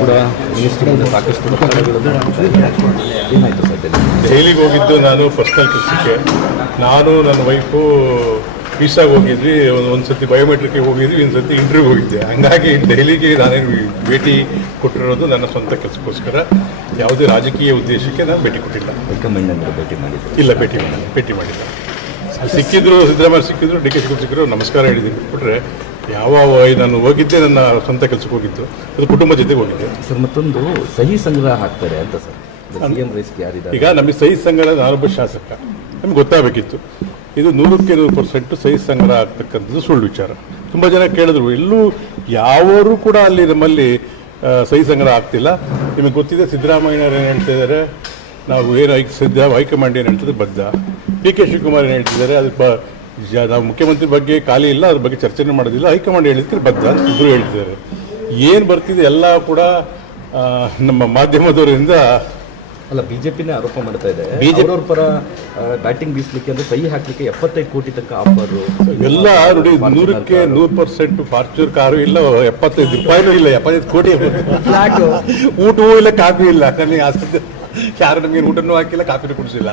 ಕೂಡ ಮಿನಿಸ್ಟ್ರಿಂದ ಸಾಕಷ್ಟು ಒತ್ತಡಗಳನ್ನು ಏನಾಯಿತು ಸದ್ಯದಲ್ಲಿ ದೆಹಲಿಗೆ ಹೋಗಿದ್ದು ನಾನು ಪರ್ಸ್ನಲ್ ಕೆಲಸಕ್ಕೆ ನಾನು ನನ್ನ ವೈಫು ವೀಸಾಗೆ ಹೋಗಿದ್ವಿ. ಒಂದು ಒಂದು ಸತಿ ಬಯೋಮೆಟ್ರಿಕ್ಗೆ ಹೋಗಿದ್ವಿ ಒಂದು ಸತಿ ಇಂಟರ್ವ್ಯೂ ಹೋಗಿದ್ದೆ ಹಂಗಾಗಿ ದೆಹಲಿಗೆ ನಾನೇನು ಭೇಟಿ ಕೊಟ್ಟಿರೋದು ನನ್ನ ಸ್ವಂತ ಕೆಲಸಕ್ಕೋಸ್ಕರ. ಯಾವುದೇ ರಾಜಕೀಯ ಉದ್ದೇಶಕ್ಕೆ ನಾನು ಭೇಟಿ ಕೊಟ್ಟಿಲ್ಲ. ಭೇಟಿ ಮಾಡಿದ್ರು ಇಲ್ಲ ಭೇಟಿ ಮಾಡಿಲ್ಲ. ಭೇಟಿ ಮಾಡಿಲ್ಲ. ಸಿಕ್ಕಿದ್ರು ಸಿದ್ದರಾಮಯ್ಯ ಸಿಕ್ಕಿದ್ರು ಡಿ ಕೆ ಶಿವಕುಮಾರ್ ಸಿಕ್ಕಿದ್ರು ನಮಸ್ಕಾರ ಹೇಳಿದ್ದೀನಿ. ಬಿಟ್ರೆ ಯಾವ ನಾನು ಹೋಗಿದ್ದೆ ನನ್ನ ಸ್ವಂತ ಕೆಲಸಕ್ಕೆ ಹೋಗಿದ್ದು. ಅದು ಕುಟುಂಬ ಜೊತೆಗೆ ಹೋಗಿದ್ದೆ. ಸರ್ ಮತ್ತೊಂದು ಸಹಿ ಸಂಗ್ರಹ ಹಾಕ್ತಾರೆ ಅಂತ ಸರ್. ಈಗ ನಮಗೆ ಸಹಿ ಸಂಗ್ರಹ ನಾನೊಬ್ಬ ಶಾಸಕ. ನಮ್ಗೆ ಗೊತ್ತಾಗಬೇಕಿತ್ತು. ಇದು ನೂರಕ್ಕೆ ನೂರು ಪರ್ಸೆಂಟ್ ಸಹಿ ಸಂಗ್ರಹ ಆಗ್ತಕ್ಕಂಥದ್ದು ಸುಳ್ಳು ವಿಚಾರ. ತುಂಬ ಜನ ಕೇಳಿದ್ರು ಎಲ್ಲೂ ಯಾವರು ಕೂಡ ಅಲ್ಲಿ ನಮ್ಮಲ್ಲಿ ಸಹಿ ಸಂಗ್ರಹ ಆಗ್ತಿಲ್ಲ. ನಿಮಗೆ ಗೊತ್ತಿದೆ ಸಿದ್ದರಾಮಯ್ಯನವರು ಏನು ಹೇಳ್ತಾ ಇದ್ದಾರೆ? ನಾವು ಏನು ಹೈ ಸಿದ್ದ ಹೈಕಮಾಂಡ್ ಏನು ಹೇಳ್ತದೆ ಬದ್ಧ. ಡಿ ಕೆ ಶಿವಕುಮಾರ್ ಏನು ಹೇಳ್ತಿದ್ದಾರೆ? ಅದು ಬ ನಾವು ಮುಖ್ಯಮಂತ್ರಿ ಬಗ್ಗೆ ಖಾಲಿ ಇಲ್ಲ ಅದ್ರ ಬಗ್ಗೆ ಚರ್ಚೆನೇ ಮಾಡೋದಿಲ್ಲ. ಹೈಕಮಾಂಡ್ ಹೇಳಿದ್ರೆ ಬದ್ಧ ಅಂತ ಇಬ್ಬರು ಹೇಳ್ತಿದ್ದಾರೆ ಏನು ಬರ್ತಿದೆ ಎಲ್ಲ ಕೂಡ ನಮ್ಮ ಮಾಧ್ಯಮದವರಿಂದ ಅಲ್ಲ ಬಿಜೆಪಿನೇ ಆರೋಪ ಮಾಡ್ತಾ ಇದೆ. ಬಿಜೆಪಿ ಅವ್ರ ಪರ ಬ್ಯಾಟಿಂಗ್ ಬೀಸಲಿಕ್ಕೆ ಅಂದ್ರೆ ಸಹಿ ಹಾಕ್ಲಿಕ್ಕೆ ಎಪ್ಪತ್ತೈದು ಕೋಟಿ ತನಕ ಆಫರ್ ಎಲ್ಲ ನೋಡಿ ನೂರಕ್ಕೆ ನೂರು ಪರ್ಸೆಂಟ್ ಫಾರ್ಚೂರ್ ಕಾರು ಇಲ್ಲ ಎಪ್ಪತ್ತೈದು ರೂಪಾಯಿನೂ ಇಲ್ಲ ಎಪ್ಪತ್ತೈದು ಕೋಟಿ ಊಟವೂ ಇಲ್ಲ ಕಾಫಿ ಇಲ್ಲ. ಯಾರು ನಮಗೆ ಊಟನೂ ಹಾಕಿಲ್ಲ ಕಾಫಿನೂ ಕುಡಿಸಿಲ್ಲ.